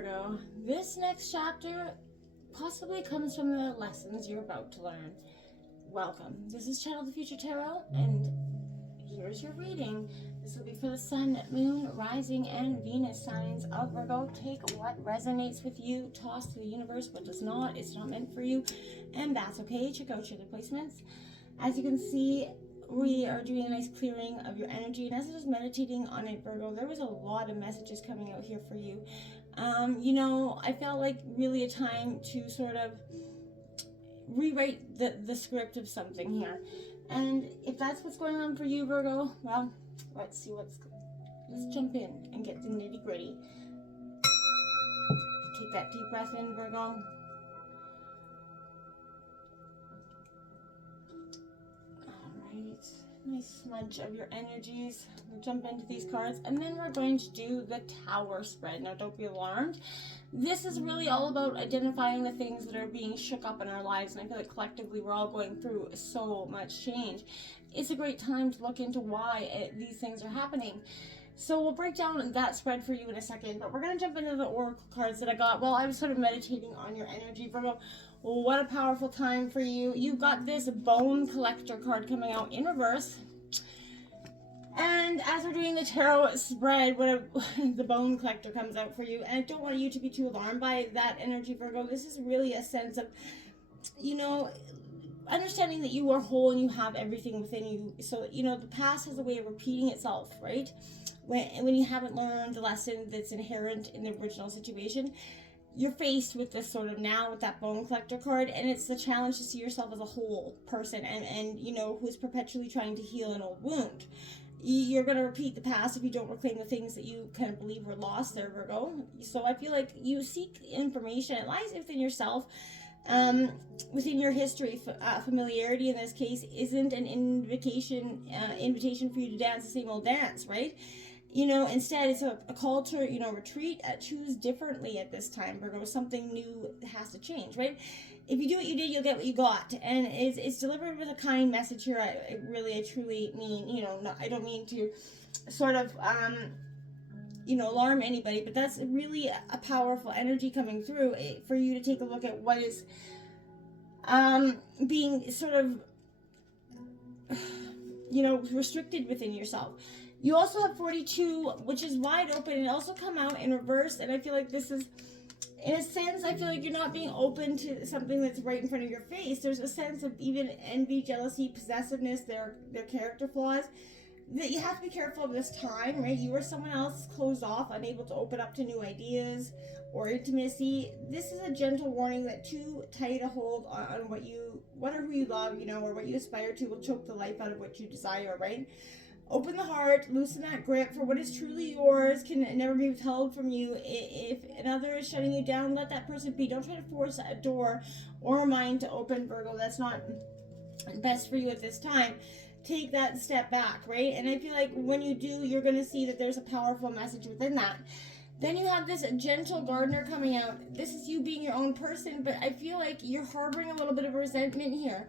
Virgo, this next chapter possibly comes from the lessons you're about to learn. Welcome. This is Channel the Future Tarot, and here's your reading. This will be for the Sun, Moon, Rising, and Venus signs of Virgo. Take what resonates with you, toss to the universe what does not. It's not meant for you, and that's okay. Check out your other placements. As you can see, we are doing a nice clearing of your energy, and as I was meditating on it, Virgo, there was a lot of messages coming out here for you. I felt like really a time to sort of rewrite the script of something here. And if that's what's going on for you, Virgo, well, let's jump in and get the nitty gritty. Take that deep breath in, Virgo. Nice smudge of your energies. We'll jump into these cards, and then we're going to do the Tower spread. Now, don't be alarmed. This is really all about identifying the things that are being shook up in our lives, and I feel like collectively we're all going through so much change. It's a great time to look into why these things are happening. So we'll break down that spread for you in a second, but we're going to jump into the oracle cards that I got while I was sort of meditating on your energy, Virgo. What a powerful time for you. You've got this Bone Collector card coming out in reverse. And as we're doing the tarot spread, the Bone Collector comes out for you. And I don't want you to be too alarmed by that energy, Virgo. This is really a sense of, understanding that you are whole and you have everything within you. So, the past has a way of repeating itself, right? When you haven't learned the lesson that's inherent in the original situation, you're faced with this sort of now with that Bone Collector card, and it's the challenge to see yourself as a whole person and who's perpetually trying to heal an old wound. You're going to repeat the past if you don't reclaim the things that you kind of believe were lost there, Virgo. So I feel like you seek information. It lies within yourself, within your history. Familiarity in this case isn't an invitation for you to dance the same old dance, right? Instead it's a call to, retreat, choose differently at this time, Virgo. Something new has to change, right? If you do what you did, you'll get what you got. And it's delivered with a kind message here. I truly mean, I don't mean to sort of, alarm anybody, but that's really a powerful energy coming through for you to take a look at what is being sort of, restricted within yourself. You also have 42, which is wide open, and also come out in reverse. And I feel like this is, in a sense, I feel like you're not being open to something that's right in front of your face. There's a sense of even envy, jealousy, possessiveness, their character flaws, that you have to be careful of this time, right? You or someone else closed off, unable to open up to new ideas or intimacy. This is a gentle warning that too tight a hold on what or who you love, or what you aspire to will choke the life out of what you desire, right? Open the heart, loosen that grip for what is truly yours, can never be withheld from you. If another is shutting you down, let that person be. Don't try to force a door or a mind to open, Virgo. That's not best for you at this time. Take that step back, right? And I feel like when you do, you're going to see that there's a powerful message within that. Then you have this gentle gardener coming out. This is you being your own person, but I feel like you're harboring a little bit of resentment here.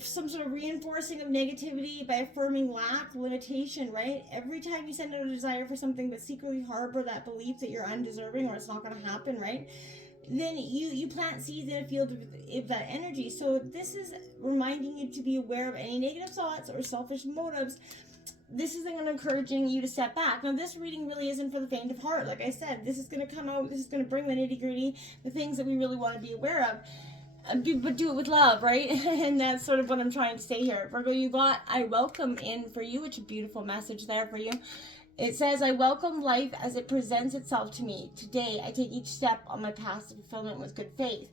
Some sort of reinforcing of negativity by affirming lack, limitation, right? Every time you send out a desire for something but secretly harbor that belief that you're undeserving or it's not going to happen, right? Then you plant seeds in a field of that energy. So this is reminding you to be aware of any negative thoughts or selfish motives. This is encouraging you to step back. Now, this reading really isn't for the faint of heart. Like I said, this is going to come out, this is going to bring the nitty-gritty, the things that we really want to be aware of. But do it with love, right? And that's sort of what I'm trying to say here. Virgo, you got I welcome in for you, which is a beautiful message there for you. It says, I welcome life as it presents itself to me. Today, I take each step on my path to fulfillment with good faith.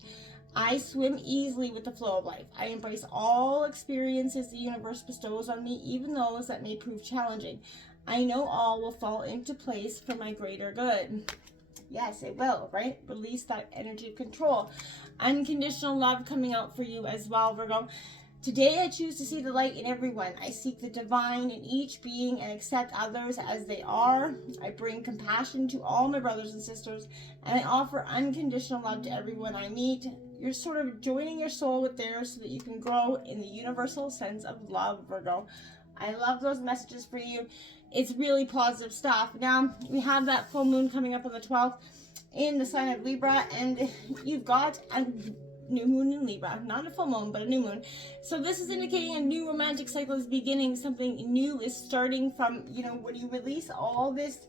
I swim easily with the flow of life. I embrace all experiences the universe bestows on me, even those that may prove challenging. I know all will fall into place for my greater good. Yes, it will, right? Release that energy of control. Unconditional love coming out for you as well, Virgo. Today I choose to see the light in everyone. I seek the divine in each being and accept others as they are. I bring compassion to all my brothers and sisters, and I offer unconditional love to everyone I meet. You're sort of joining your soul with theirs so that you can grow in the universal sense of love, Virgo. I love those messages for you. It's really positive stuff. Now, we have that full moon coming up on the 12th. in the sign of Libra, and you've got a new moon in Libra, not a full moon, but a new moon. So this is indicating a new romantic cycle is beginning. Something new is starting from, you know, when you release all this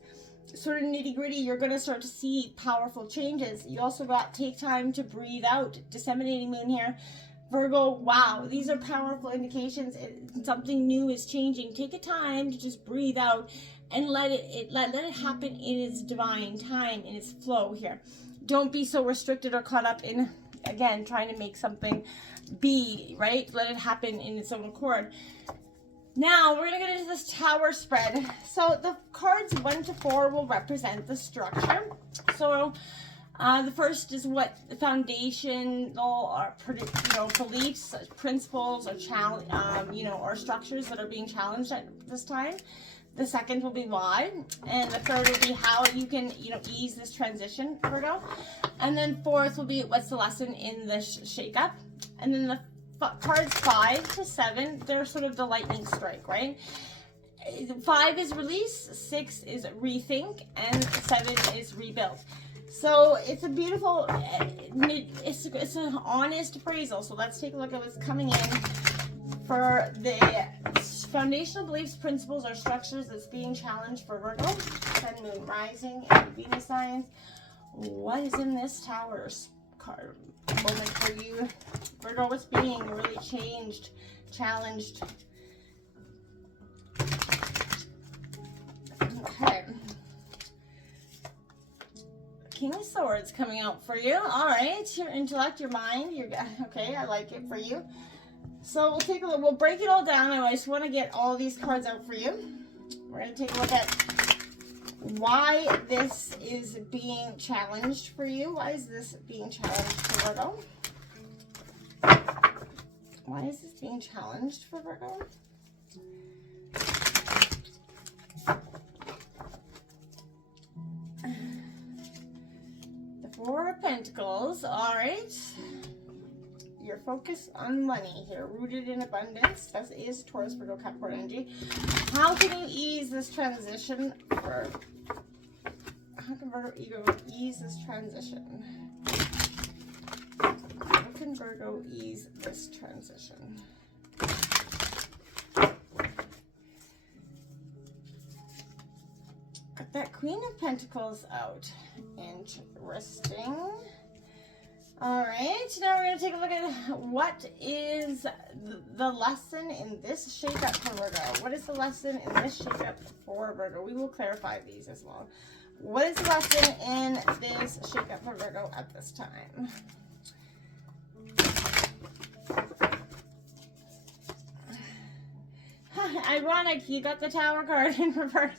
sort of nitty gritty, you're going to start to see powerful changes. You also got take time to breathe out, disseminating moon here. Virgo, wow, these are powerful indications. Something new is changing. Take a time to just breathe out and let it happen in its divine time, in its flow here. Don't be so restricted or caught up in, again, trying to make something be, right? Let it happen in its own accord. Now, we're going to get into this tower spread. So the cards 1 to 4 will represent the structure. So the first is what the foundational or, you know, beliefs, principles, or challenge, you know, or structures that are being challenged at this time. The second will be why, and the third will be how you can, you know, ease this transition, Virgo. And then fourth will be what's the lesson in this shakeup. And then the cards 5 to 7, they're sort of the lightning strike, right? 5 is release, 6 is rethink, and 7 is rebuild. So it's a beautiful, it's an honest appraisal. So let's take a look at what's coming in for the foundational beliefs, principles, or structures that's being challenged for Virgo, Sun, Moon, Rising, and Venus signs. What is in this Towers card moment for you, Virgo? What's being really changed, challenged? Okay. King of Swords coming out for you. All right, your intellect, your mind. Okay, I like it for you. So we'll take a look. We'll break it all down. I just want to get all these cards out for you. We're going to take a look at why this is being challenged for you. Why is this being challenged for Virgo? Why is this being challenged for Virgo? The Four of Pentacles. All right. Your focus on money here, rooted in abundance. That is Taurus, Virgo, Capricorn energy. How can you ease this transition? How can Virgo ease this transition? How can Virgo ease this transition? Got that Queen of Pentacles out. Interesting. All right, now we're going to take a look at what is the lesson in this shakeup for Virgo. What is the lesson in this shakeup for Virgo? We will clarify these as well. What is the lesson in this shakeup for Virgo at this time? Ironic, you got the Tower card in reverse.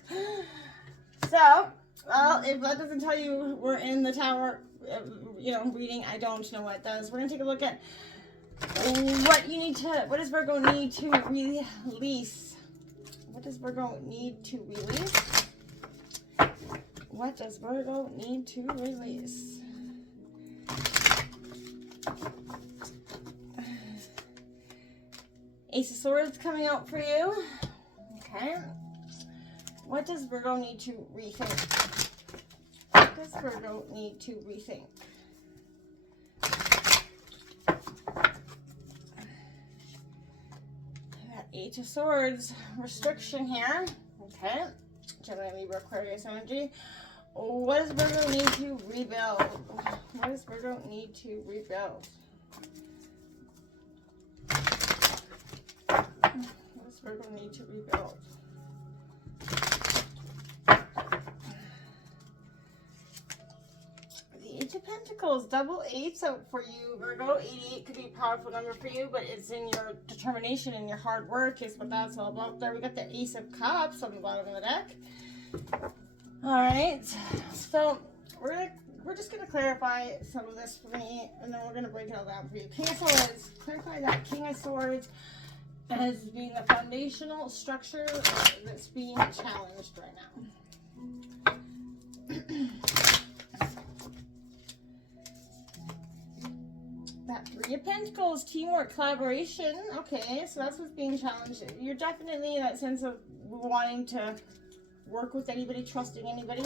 So, well, if that doesn't tell you we're in the Tower, you know, reading, I don't know what does. We're going to take a look at what does Virgo need to release? What does Virgo need to release? What does Virgo need to release? Ace of Swords coming out for you. Okay. What does Virgo need to rethink? What does Virgo need to rethink? That Eight of Swords restriction here. Okay. Gemini, Libra, Aquarius energy. What does Virgo need to rebuild? What does Virgo need to rebuild? What does Virgo need to rebuild? The Eight of Pentacles, double eights out for you, Virgo. 88 could be a powerful number for you, but it's in your determination and your hard work is what that's all about there. We got the Ace of Cups on the bottom of the deck. All right, so we're just gonna clarify some of this for me, and then we're gonna break it all down for you. King of Swords, clarify that King of Swords as being the foundational structure that's being challenged right now. That Three of Pentacles, teamwork, collaboration. Okay, so that's what's being challenged. You're definitely in that sense of wanting to work with anybody, trusting anybody.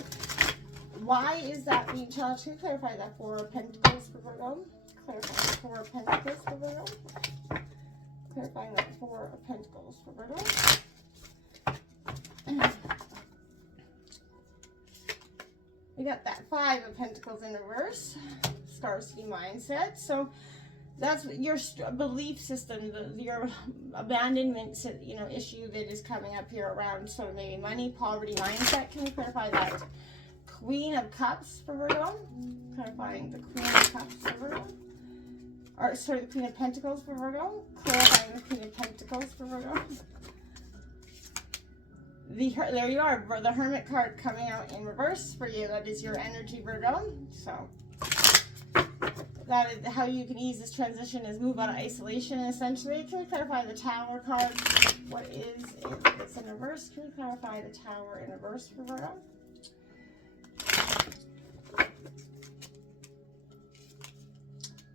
Why is that being challenged? Can you clarify that Four of Pentacles for Virgo? Clarify the Four of Pentacles for Virgo. Clarifying that Four of Pentacles for Virgo. We got that Five of Pentacles in reverse. Scarcity mindset. So that's your belief system, your abandonment, you know, issue that is coming up here around sort of maybe money, poverty mindset. Can you clarify that? Queen of Cups for Virgo. Clarifying the Queen of Cups for Virgo. Or, sorry, the Queen of Pentacles for Virgo. Clarifying the Queen of Pentacles for Virgo. There you are, the Hermit card coming out in reverse for you. That is your energy, Virgo. So that is how you can ease this transition, is move out of isolation, essentially. Can we clarify the Tower card? What is it? It's in reverse. Can we clarify the Tower in reverse for Virgo?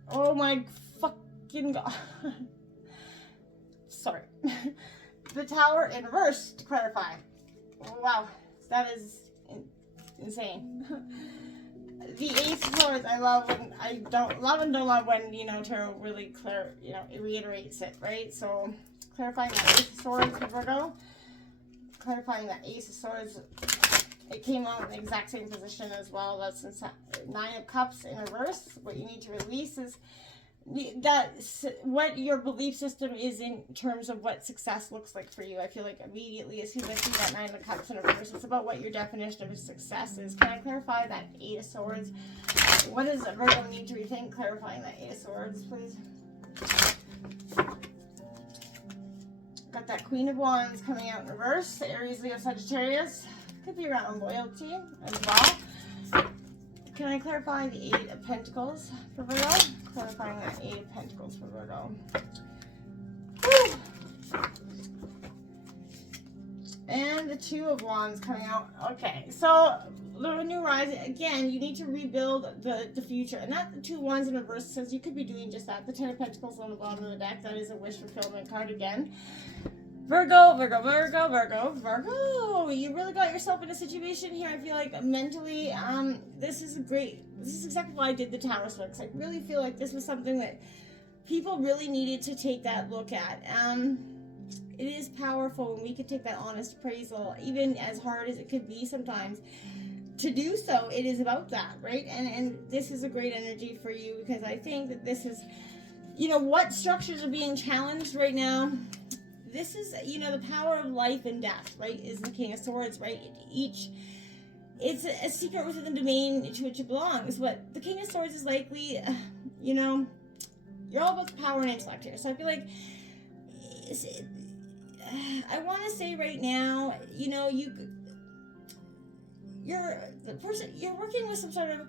Oh my fucking god. Sorry. The Tower in reverse, to clarify. Wow, that is insane. The Ace of Swords, I love when don't love when, you know, tarot really it reiterates it, right? So clarifying that Ace of Swords for Virgo. Clarifying that Ace of Swords. It came out in the exact same position as well. That's Nine of Cups in reverse. What you need to release is what your belief system is in terms of what success looks like for you. I feel like immediately as soon as I see that Nine of Cups in reverse, it's about what your definition of success is. Can I clarify that Eight of Swords? What does Virgo need to rethink? Clarifying that Eight of Swords, please. Got that Queen of Wands coming out in reverse. Aries, Leo, Sagittarius. Could be around loyalty as well. Can I clarify the Eight of Pentacles for Virgo? Clarifying that Eight of Pentacles for Virgo. Woo! And the Two of Wands coming out. Okay, so the new rising, again, you need to rebuild the future. And that the Two of Wands in reverse says you could be doing just that. The Ten of Pentacles on the bottom of the deck, that is a wish fulfillment card again. Virgo, Virgo, Virgo, Virgo, Virgo. You really got yourself in a situation here. I feel like mentally, this is exactly why I did the Tower sword, because I really feel like this was something that people really needed to take that look at. It is powerful when we could take that honest appraisal, even as hard as it could be sometimes. To do so, it is about that, right? And this is a great energy for you, because I think that this is, you know, what structures are being challenged right now. This is, you know, the power of life and death, right, is the King of Swords, right? It's a secret within the domain to which it belongs. But the King of Swords is likely, you know, you're all about the power and intellect here. So I feel like, I want to say right now, you know, you're working with some sort of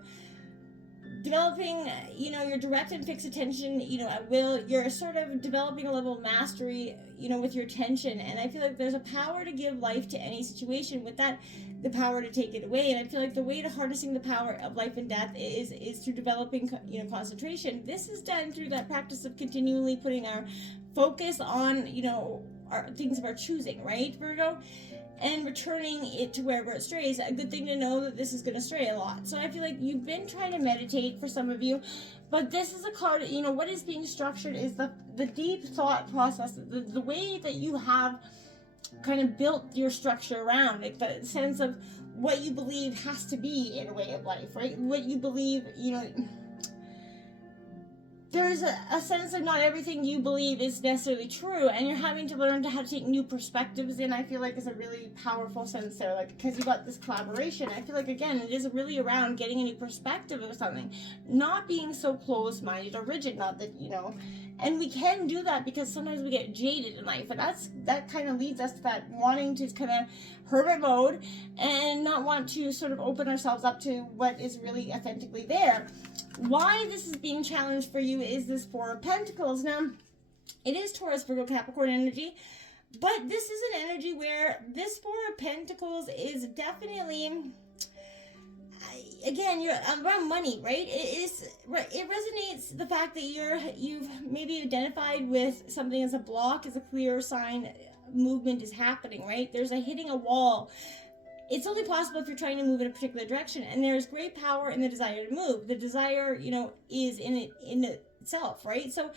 developing, you know, your direct and fixed attention, you know, at will. You're sort of developing a level of mastery, you know, with your attention. And I feel like there's a power to give life to any situation. With that, the power to take it away. And I feel like the way to harnessing the power of life and death is through developing, you know, concentration. This is done through that practice of continually putting our focus on, you know, our things of our choosing, right, Virgo? And returning it to wherever it strays. A good thing to know that this is going to stray a lot. So I feel like you've been trying to meditate for some of you, but this is a card, you know, what is being structured is the deep thought process, the way that you have kind of built your structure around it, the sense of what you believe has to be in a way of life, right? What you believe, you know, there's a sense of not everything you believe is necessarily true, and you're having to learn how to take new perspectives in. I feel like is a really powerful sense there, like, because you got this collaboration. I feel like, again, it is really around getting a new perspective of something, not being so closed-minded or rigid, not that, you know, and we can do that because sometimes we get jaded in life, and that kind of leads us to that wanting to kind of hermit mode and not want to sort of open ourselves up to what is really authentically there. Why this is being challenged for you is this Four of Pentacles. Now, it is Taurus, Virgo, Capricorn energy, but this is an energy where this Four of Pentacles is definitely, again, you're around money, right? It resonates the fact that you've maybe identified with something as a block, as a clear sign movement is happening, right? There's a hitting a wall. it's only possible if you're trying to move in a particular direction, and there's great power in the desire to move. The desire, is in itself, right? So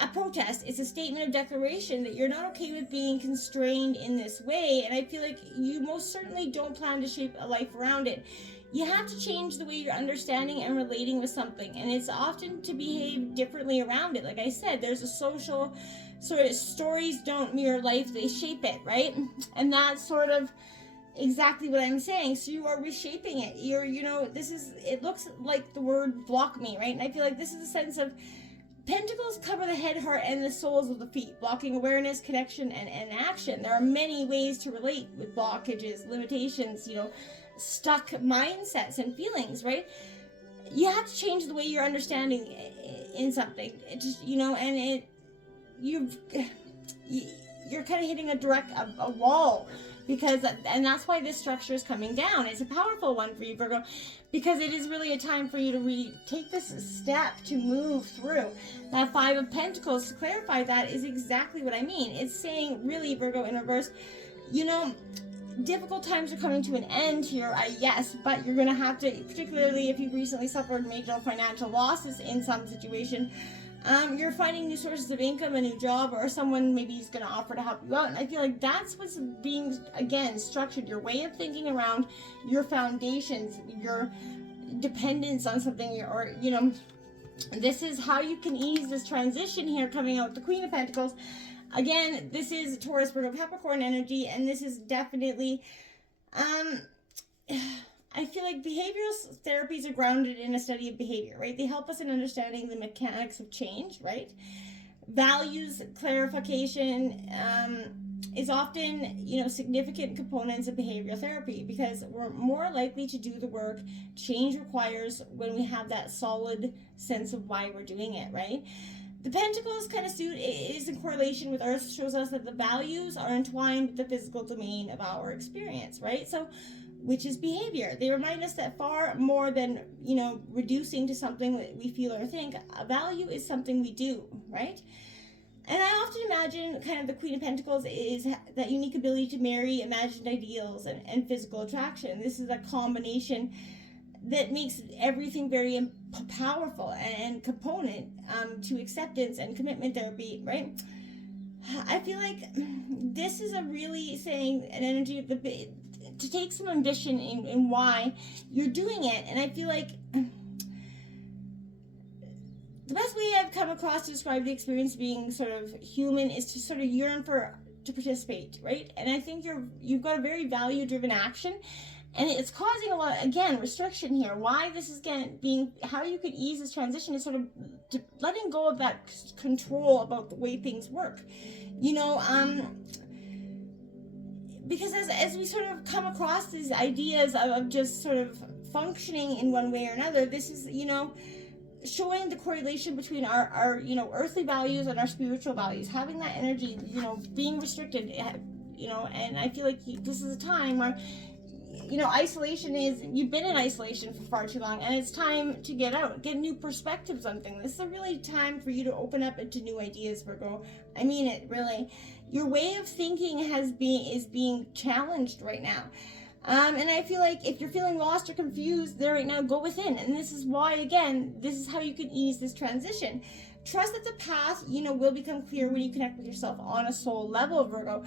a protest is a statement of declaration that you're not okay with being constrained in this way, and I feel like you most certainly don't plan to shape a life around it. You have to change the way you're understanding and relating with something, and it's often to behave differently around it. Like I said, there's a social sort of stories don't mirror life, they shape it, right? And that's sort of exactly what I'm saying. So you are reshaping it. It looks like the word block me, right? And I feel like this is a sense of Pentacles cover the head, heart, and the soles of the feet, blocking awareness, connection, and action. There are many ways to relate with blockages, limitations, stuck mindsets and feelings, right? You have to change the way you're understanding in something. It just, and you're kind of hitting a wall, and that's why this structure is coming down. It's a powerful one for you, Virgo, because it is really a time for you to take this step to move through. That Five of Pentacles, to clarify that, is exactly what I mean. It's saying, really, Virgo in reverse, difficult times are coming to an end here, yes, but you're going to have to, particularly if you've recently suffered major financial losses in some situation, you're finding new sources of income, a new job, or someone maybe is going to offer to help you out. And I feel like that's what's being, again, structured. Your way of thinking around your foundations, your dependence on something, or, this is how you can ease this transition here coming out with the Queen of Pentacles. Again, this is Taurus, Virgo, Capricorn energy, and this is definitely, I feel like behavioral therapies are grounded in a study of behavior, right? They help us in understanding the mechanics of change, right? Values clarification is often, significant components of behavioral therapy, because we're more likely to do the work change requires when we have that solid sense of why we're doing it, right? The Pentacles kind of suit is in correlation with Earth, shows us that the values are entwined with the physical domain of our experience, right? So, which is behavior. They remind us that far more than, reducing to something that we feel or think, a value is something we do, right? And I often imagine kind of the Queen of Pentacles is that unique ability to marry imagined ideals and physical attraction. This is a combination that makes everything very powerful and component to acceptance and commitment therapy, right? I feel like this is a really saying an energy of to take some ambition in why you're doing it. And I feel like the best way I've come across to describe the experience being sort of human is to sort of yearn to participate, right? And I think you've got a very value-driven action, and it's causing a lot, again, restriction here. Why this is how you could ease this transition is sort of letting go of that control about the way things work. Because as we sort of come across these ideas of just sort of functioning in one way or another, this is, showing the correlation between our earthly values and our spiritual values, having that energy, being restricted, and I feel like this is a time where, isolation you've been in isolation for far too long, and it's time to get out, get new perspectives on things. This is a really time for you to open up into new ideas, Virgo. I mean it, really. Your way of thinking is being challenged right now. And I feel like if you're feeling lost or confused there right now, go within. And this is why, again, this is how you can ease this transition. Trust that the path, will become clear when you connect with yourself on a soul level, Virgo.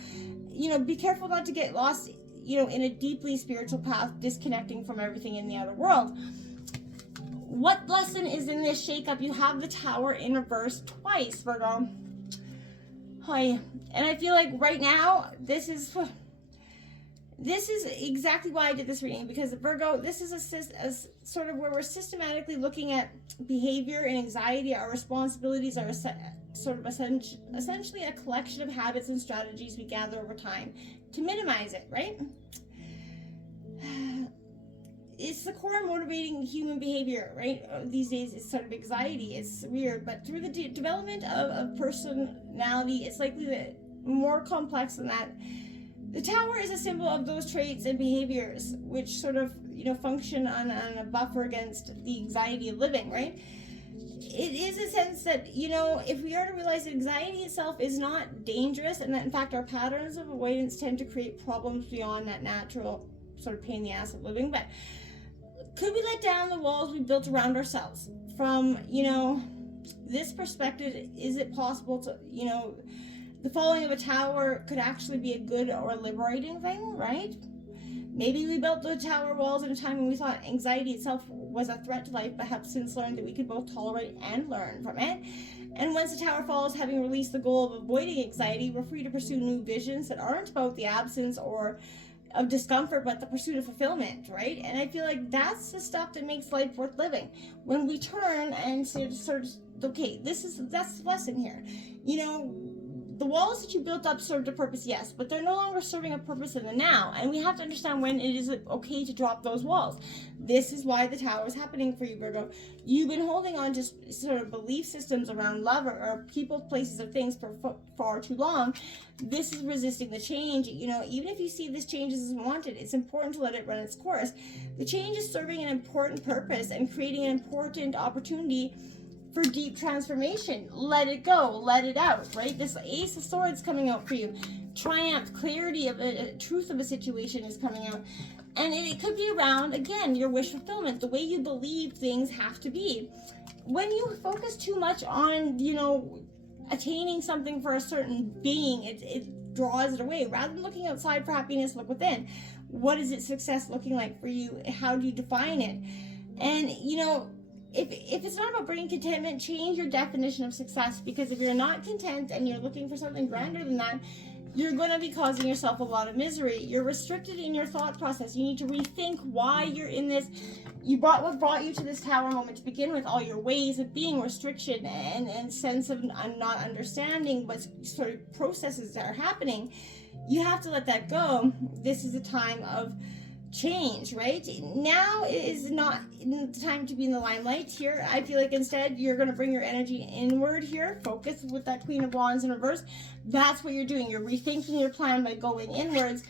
Be careful not to get lost, in a deeply spiritual path, disconnecting from everything in the outer world. What lesson is in this shakeup? You have the Tower in reverse twice, Virgo. Hi. And I feel like right now, this is exactly why I did this reading, because Virgo, this is a sort of where we're systematically looking at behavior and anxiety. Our responsibilities are essentially a collection of habits and strategies we gather over time to minimize it, right? It's the core motivating human behavior, right? These days, it's sort of anxiety. It's weird, but through the development of personality, it's likely that more complex than that. The Tower is a symbol of those traits and behaviors which sort of, function on a buffer against the anxiety of living, right? It is a sense that, if we are to realize that anxiety itself is not dangerous, and that in fact our patterns of avoidance tend to create problems beyond that natural sort of pain in the ass of living, but could we let down the walls we built around ourselves? From, this perspective, is it possible to, the falling of a tower could actually be a good or liberating thing, right? Maybe we built the tower walls at a time when we thought anxiety itself was a threat to life, but have since learned that we could both tolerate and learn from it. And once the tower falls, having released the goal of avoiding anxiety, we're free to pursue new visions that aren't about the absence or of discomfort, but the pursuit of fulfillment, right? And I feel like that's the stuff that makes life worth living. When we turn and sort of, okay, that's the lesson here. The walls that you built up served a purpose, yes, but they're no longer serving a purpose in the now. And we have to understand when it is okay to drop those walls. This is why the tower is happening for you, Virgo. You've been holding on to sort of belief systems around love or people, places, or things for far too long. This is resisting the change. Even if you see this change isn't wanted, it's important to let it run its course. The change is serving an important purpose and creating an important opportunity for deep transformation. Let it go, let it out, right? This Ace of Swords coming out for you. Triumph, clarity of truth of a situation is coming out. And it could be around, again, your wish fulfillment, the way you believe things have to be. When you focus too much on, attaining something for a certain being, it draws it away. Rather than looking outside for happiness, look within. What is success looking like for you? How do you define it? And, if it's not about bringing contentment, change your definition of success, because if you're not content and you're looking for something grander than that, you're going to be causing yourself a lot of misery. You're restricted in your thought process. You need to rethink why you're in this. What brought you to this tower moment to begin with, all your ways of being, restriction and sense of not understanding what sort of processes are happening. You have to let that go. This is a time of change, right? Now is not the time to be in the limelight here. I feel like instead you're going to bring your energy inward here. Focus with that Queen of Wands in reverse. That's what you're doing. You're rethinking your plan by going inwards.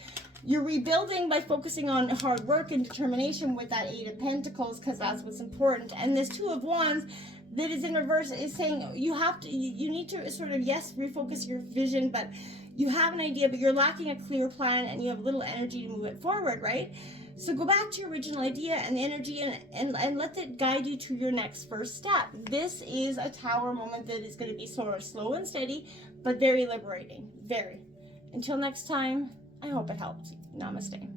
You're rebuilding by focusing on hard work and determination with that Eight of Pentacles, because that's what's important. And this Two of Wands that is in reverse is saying you need to sort of, yes, refocus your vision, but you have an idea, but you're lacking a clear plan and you have little energy to move it forward, right? So go back to your original idea and the energy and let it guide you to your next first step. This is a tower moment that is going to be sort of slow and steady, but very liberating. Very. Until next time, I hope it helped. Namaste.